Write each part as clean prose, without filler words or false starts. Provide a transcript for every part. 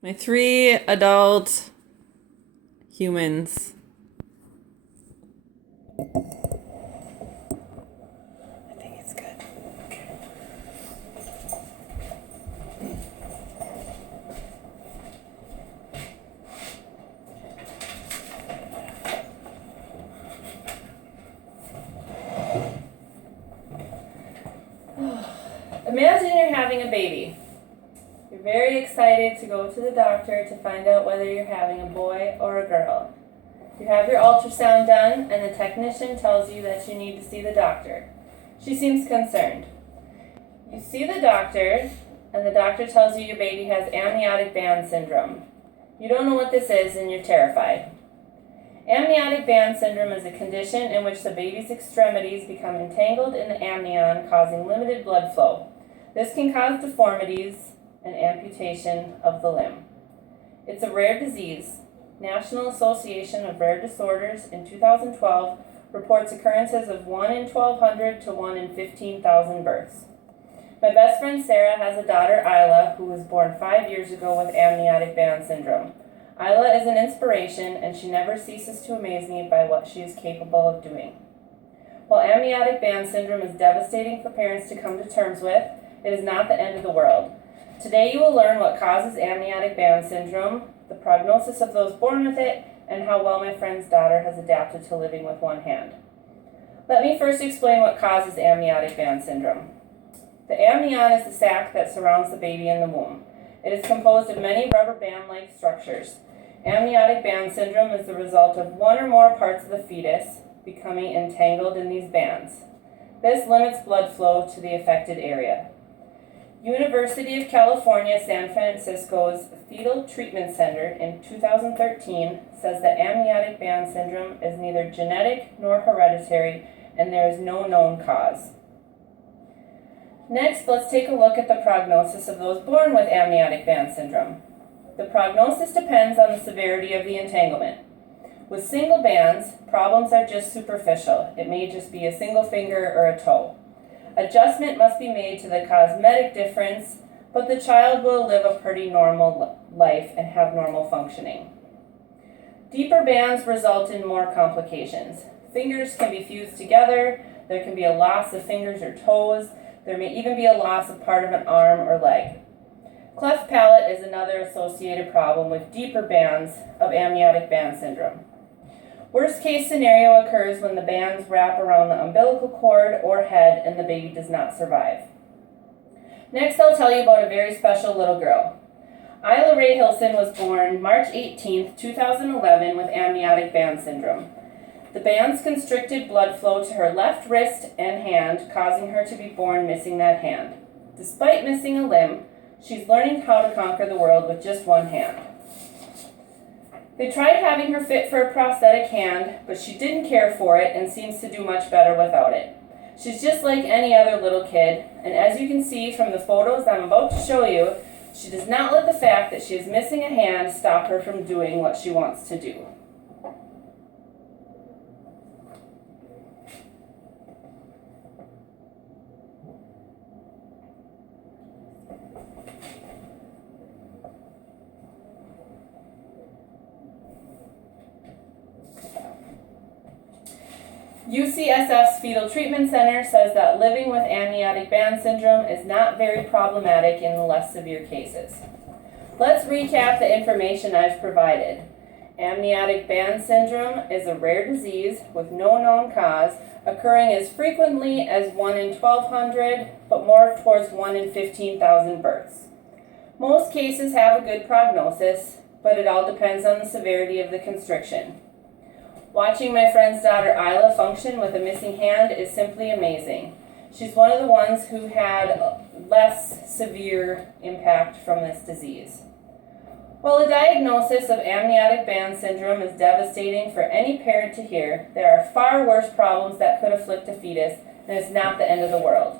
My 3 adult humans. I think it's good. Okay. Imagine you're having a baby. You're very excited to go to the doctor to find out whether you're having a boy or a girl. You have your ultrasound done, and the technician tells you that you need to see the doctor. She seems concerned. You see the doctor, and the doctor tells you your baby has amniotic band syndrome. You don't know what this is, and you're terrified. Amniotic band syndrome is a condition in which the baby's extremities become entangled in the amnion, causing limited blood flow. This can cause deformities and amputation of the limb. It's a rare disease. National Association of Rare Disorders in 2012 reports occurrences of 1 in 1,200 to 1 in 15,000 births. My best friend Sarah has a daughter, Isla, who was born 5 years ago with amniotic band syndrome. Isla is an inspiration, and she never ceases to amaze me by what she is capable of doing. While amniotic band syndrome is devastating for parents to come to terms with, it is not the end of the world. Today you will learn what causes amniotic band syndrome, the prognosis of those born with it, and how well my friend's daughter has adapted to living with one hand. Let me first explain what causes amniotic band syndrome. The amnion is the sac that surrounds the baby in the womb. It is composed of many rubber band-like structures. Amniotic band syndrome is the result of one or more parts of the fetus becoming entangled in these bands. This limits blood flow to the affected area. University of California, San Francisco's Fetal Treatment Center in 2013 says that amniotic band syndrome is neither genetic nor hereditary, and there is no known cause. Next, let's take a look at the prognosis of those born with amniotic band syndrome. The prognosis depends on the severity of the entanglement. With single bands, problems are just superficial. It may just be a single finger or a toe. Adjustment must be made to the cosmetic difference, but the child will live a pretty normal life and have normal functioning. Deeper bands result in more complications. Fingers can be fused together, there can be a loss of fingers or toes, there may even be a loss of part of an arm or leg. Cleft palate is another associated problem with deeper bands of amniotic band syndrome. Worst case scenario occurs when the bands wrap around the umbilical cord or head and the baby does not survive. Next, I'll tell you about a very special little girl. Isla Ray Hilson was born March 18, 2011 with amniotic band syndrome. The bands constricted blood flow to her left wrist and hand, causing her to be born missing that hand. Despite missing a limb, she's learning how to conquer the world with just one hand. They tried having her fit for a prosthetic hand, but she didn't care for it and seems to do much better without it. She's just like any other little kid, and as you can see from the photos I'm about to show you, she does not let the fact that she is missing a hand stop her from doing what she wants to do. UCSF's Fetal Treatment Center says that living with amniotic band syndrome is not very problematic in the less severe cases. Let's recap the information I've provided. Amniotic band syndrome is a rare disease with no known cause, occurring as frequently as 1 in 1,200, but more towards 1 in 15,000 births. Most cases have a good prognosis, but it all depends on the severity of the constriction. Watching my friend's daughter Isla function with a missing hand is simply amazing. She's one of the ones who had less severe impact from this disease. While a diagnosis of amniotic band syndrome is devastating for any parent to hear, there are far worse problems that could afflict a fetus, and it's not the end of the world.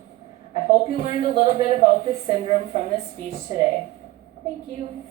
I hope you learned a little bit about this syndrome from this speech today. Thank you.